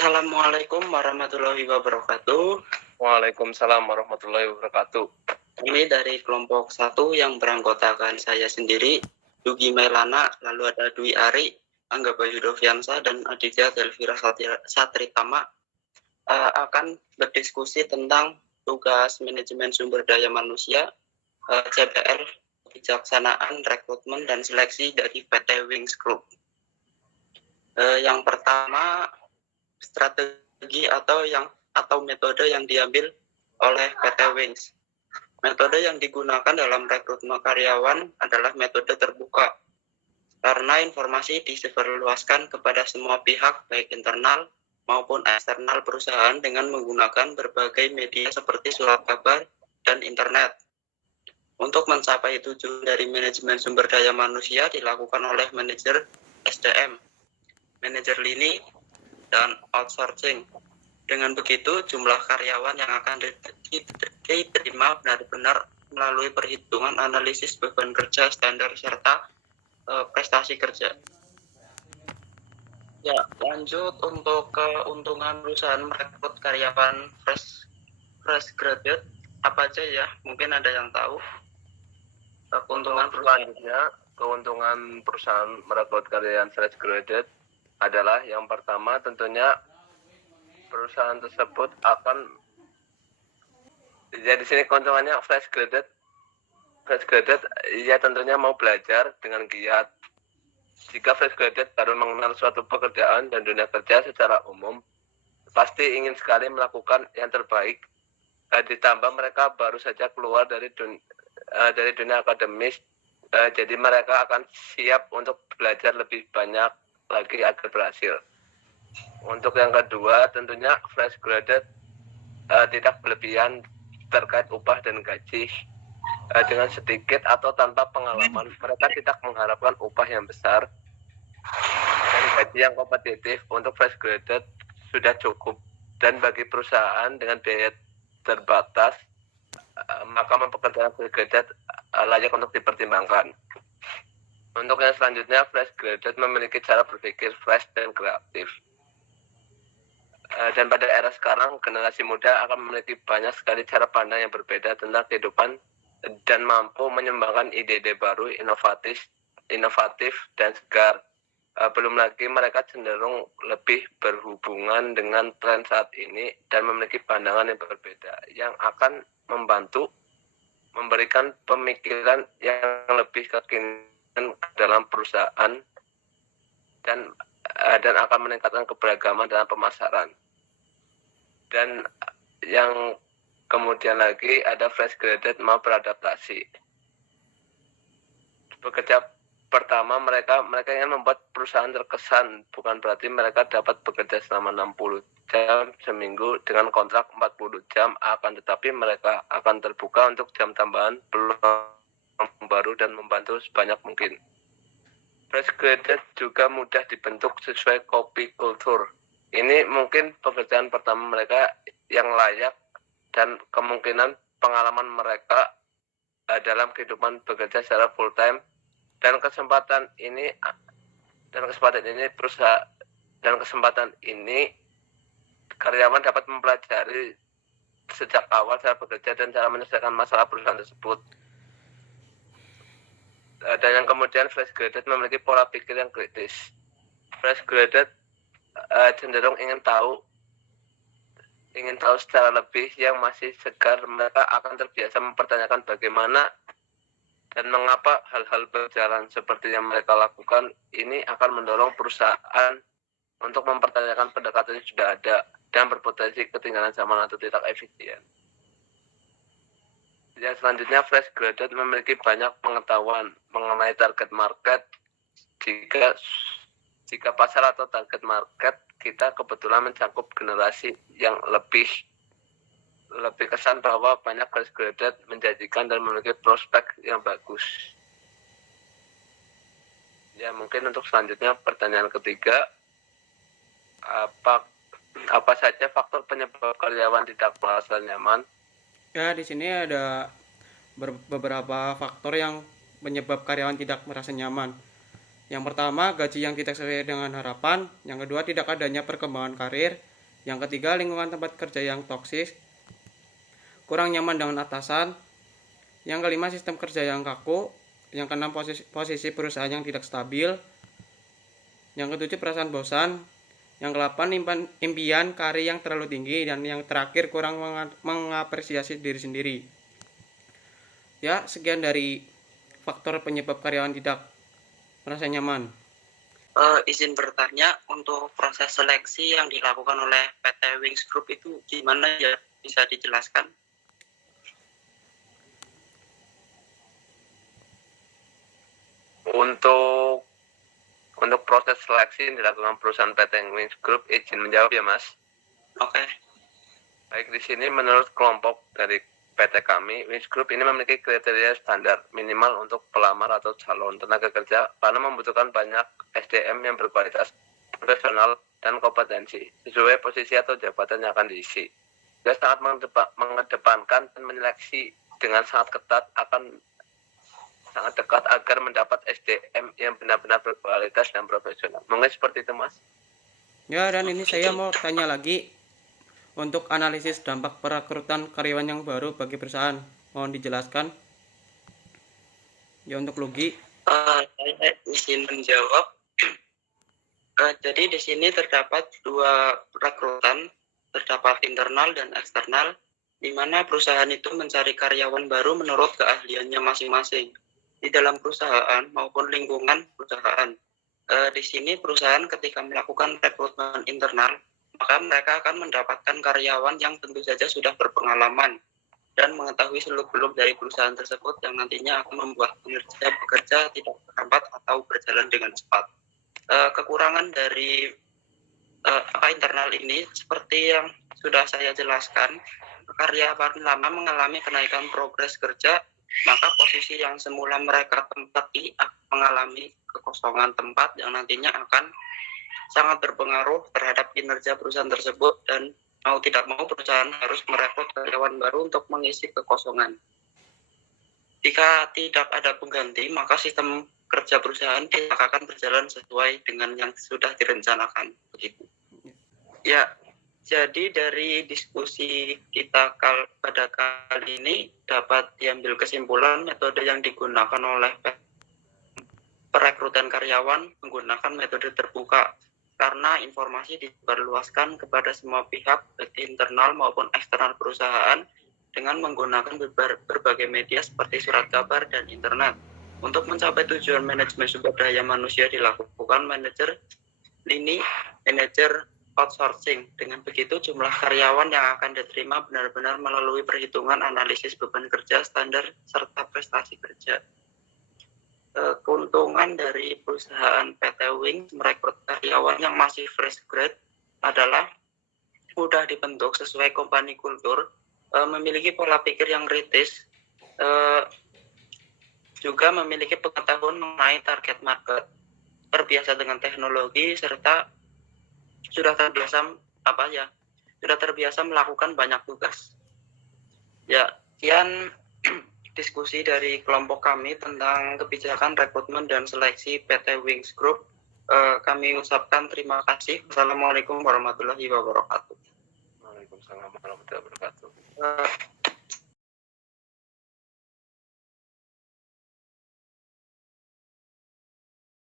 Assalamualaikum warahmatullahi wabarakatuh. Waalaikumsalam warahmatullahi wabarakatuh. Kami dari kelompok 1 yang beranggotakan saya sendiri, Dugi Mailana, lalu ada Dwi Ari, Angga Bayu Doviansa, dan Aditya Delvira Satritama akan berdiskusi tentang tugas manajemen sumber daya manusia, CDR, kebijaksanaan, rekrutmen, dan seleksi dari PT Wings Group. Yang pertama, strategi atau metode yang diambil oleh PT Wings. Metode yang digunakan dalam rekrutmen karyawan adalah metode terbuka, karena informasi disebarluaskan kepada semua pihak, baik internal maupun eksternal perusahaan dengan menggunakan berbagai media seperti surat kabar dan internet. Untuk mencapai tujuan dari manajemen sumber daya manusia dilakukan oleh manajer SDM, manajer lini, dan outsourcing. Dengan begitu, jumlah karyawan yang akan diterima benar-benar melalui perhitungan analisis beban kerja standar serta prestasi kerja. Ya, lanjut untuk keuntungan perusahaan merekrut karyawan fresh graduate, apa aja ya? Mungkin ada yang tahu. Keuntungan perusahaan merekrut karyawan fresh graduate adalah yang pertama tentunya perusahaan tersebut akan di sini keuntungannya fresh graduate ya tentunya mau belajar dengan giat. Jika fresh graduate baru mengenal suatu pekerjaan dan dunia kerja secara umum, pasti ingin sekali melakukan yang terbaik. Ditambah mereka baru saja keluar dari dunia akademis, jadi mereka akan siap untuk belajar lebih banyak lagi agar berhasil. Untuk yang kedua, tentunya fresh graduate tidak berlebihan terkait upah dan gaji. Dengan sedikit atau tanpa pengalaman, mereka tidak mengharapkan upah yang besar dan gaji yang kompetitif. Untuk fresh graduate sudah cukup, dan bagi perusahaan dengan biaya terbatas, maka mempekerjakan fresh graduate layak untuk dipertimbangkan. Untuk yang selanjutnya, fresh graduate memiliki cara berpikir fresh dan kreatif. Dan pada era sekarang, generasi muda akan memiliki banyak sekali cara pandang yang berbeda tentang kehidupan dan mampu menyumbangkan ide-ide baru, inovatif dan segar. Belum lagi mereka cenderung lebih berhubungan dengan tren saat ini dan memiliki pandangan yang berbeda yang akan membantu memberikan pemikiran yang lebih kekinian dalam perusahaan dan akan meningkatkan keberagaman dalam pemasaran. Dan yang kemudian lagi ada fresh graduate mau beradaptasi. Bekerja pertama mereka ingin membuat perusahaan terkesan, bukan berarti mereka dapat bekerja selama 60 jam seminggu dengan kontrak 40 jam, akan tetapi mereka akan terbuka untuk jam tambahan, peluang baru, dan membantu sebanyak mungkin. Fresh graduate juga mudah dibentuk sesuai copy culture. Ini mungkin pekerjaan pertama mereka yang layak dan kemungkinan pengalaman mereka dalam kehidupan bekerja secara full time, dan kesempatan ini karyawan dapat mempelajari sejak awal cara bekerja dan cara menyelesaikan masalah perusahaan tersebut. Dan yang kemudian fresh graduate memiliki pola pikir yang kritis. Fresh graduate cenderung ingin tahu secara lebih yang masih segar. Mereka akan terbiasa mempertanyakan bagaimana dan mengapa hal-hal berjalan seperti yang mereka lakukan. Ini akan mendorong perusahaan untuk mempertanyakan pendekatan yang sudah ada dan berpotensi ketinggalan zaman atau tidak efisien. Yang selanjutnya, fresh graduate memiliki banyak pengetahuan mengenai target market. Jika pasar atau target market kita kebetulan mencakup generasi yang lebih kesan bahwa banyak fresh graduate menjanjikan dan memiliki prospek yang bagus. Ya, mungkin untuk selanjutnya pertanyaan ketiga, apa saja faktor penyebab karyawan tidak merasa nyaman? Ya, di sini ada beberapa faktor yang menyebab karyawan tidak merasa nyaman. Yang pertama, gaji yang tidak sesuai dengan harapan. Yang kedua, tidak adanya perkembangan karir. Yang ketiga, lingkungan tempat kerja yang toksis, kurang nyaman dengan atasan. Yang kelima, sistem kerja yang kaku. Yang keenam, posisi perusahaan yang tidak stabil. Yang ketujuh, perasaan bosan. Yang ke-8, impian karir yang terlalu tinggi. Dan yang terakhir, kurang mengapresiasi diri sendiri. Ya, sekian dari faktor penyebab karyawan tidak merasa nyaman. Izin bertanya, untuk proses seleksi yang dilakukan oleh PT Wings Group itu gimana ya? Bisa dijelaskan? Untuk proses seleksi yang dilakukan perusahaan PT Wings Group, izin menjawab ya Mas. Oke. Baik, di sini menurut kelompok dari PT kami, Wings Group ini memiliki kriteria standar minimal untuk pelamar atau calon tenaga kerja karena membutuhkan banyak SDM yang berkualitas, profesional, dan kompetensi sesuai posisi atau jabatan yang akan diisi. Dia sangat mengedepankan dan menyeleksi dengan sangat dekat agar mendapat SDM yang benar-benar berkualitas dan profesional. Mungkin seperti itu, Mas. Ya, dan ini saya mau tanya lagi untuk analisis dampak perekrutan karyawan yang baru bagi perusahaan. Mohon dijelaskan. Ya, untuk Lugi. Saya izin menjawab. Jadi di sini terdapat 2 rekrutan, terdapat internal dan eksternal, di mana perusahaan itu mencari karyawan baru menurut keahliannya masing-masing di dalam perusahaan maupun lingkungan perusahaan. Di sini perusahaan ketika melakukan rekrutmen internal, maka mereka akan mendapatkan karyawan yang tentu saja sudah berpengalaman dan mengetahui seluk-beluk dari perusahaan tersebut yang nantinya akan membuat kinerja bekerja tidak terhambat atau berjalan dengan cepat. Kekurangan dari internal ini seperti yang sudah saya jelaskan, karyawan lama mengalami kenaikan progres kerja, maka posisi yang semula mereka tempati akan mengalami kekosongan tempat yang nantinya akan sangat berpengaruh terhadap kinerja perusahaan tersebut, dan mau tidak mau perusahaan harus merekrut karyawan baru untuk mengisi kekosongan. Jika tidak ada pengganti, maka sistem kerja perusahaan tidak akan berjalan sesuai dengan yang sudah direncanakan. Begitu. Ya, jadi dari diskusi kita pada kali ini dapat diambil kesimpulan metode yang digunakan oleh perekrutan karyawan menggunakan metode terbuka karena informasi diperluaskan kepada semua pihak baik internal maupun eksternal perusahaan dengan menggunakan berbagai media seperti surat kabar dan internet. Untuk mencapai tujuan manajemen sumber daya manusia dilakukan manajer lini, manajer outsourcing. Dengan begitu jumlah karyawan yang akan diterima benar-benar melalui perhitungan analisis beban kerja standar serta prestasi kerja. Keuntungan dari perusahaan PT Wings merekrut karyawan yang masih fresh grade adalah mudah dibentuk sesuai company kultur, memiliki pola pikir yang kritis, juga memiliki pengetahuan mengenai target market, terbiasa dengan teknologi, serta sudah terbiasa melakukan banyak tugas. Ya, sekian diskusi dari kelompok kami tentang kebijakan rekrutmen dan seleksi PT Wings Group. Kami ucapkan terima kasih. Wassalamualaikum warahmatullahi wabarakatuh. Waalaikumsalam warahmatullahi wabarakatuh.